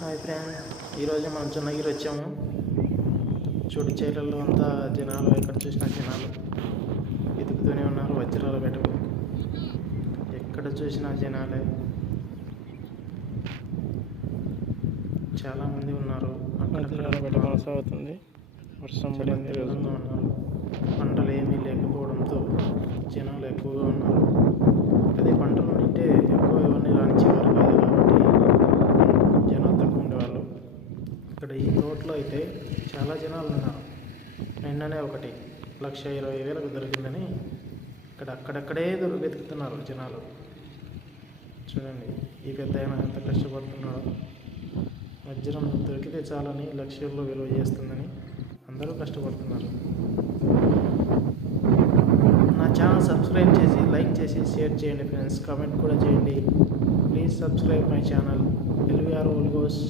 Hi friend. ఈరోజు మనం చున్నగిరి వచ్చాము. చూడు చీరల్లో అంతా జనాలు ఎక్కడ చూసినా జనాలు వెతుకుతూనే ఉన్నారు వజ్రాల బెటకు ఎక్కడ చూసినా జనాలే. చాలామంది ఉన్నారు. వజ్రాల కొనసాగుతుంది. వర్షం పడింది ఉన్నారు. పంటలు ఏమీ లేకపోవడంతో జనాలు ఎక్కువగా ఉన్నారు. ఇక్కడ అయితే చాలా జనాలు ఉన్నారు నిన్ననే ఒకటి. లక్ష ఇరవై వేలకు దొరికిందని ఇక్కడ అక్కడక్కడే దొరికి వెతుకుతున్నారు జనాలు. చూడండి ఈ పెద్ద ఆయన ఎంత కష్టపడుతున్నాడో. వజ్రం దొరికితే చాలని లక్షల్లో విలువ చేస్తుందని అందరూ కష్టపడుతున్నారు. నా ఛానల్ సబ్స్క్రైబ్ చేసి లైక్ చేసి షేర్ చేయండి ఫ్రెండ్స్. కామెంట్ కూడా చేయండి. Please subscribe my channel. LVR ఓల్గోస్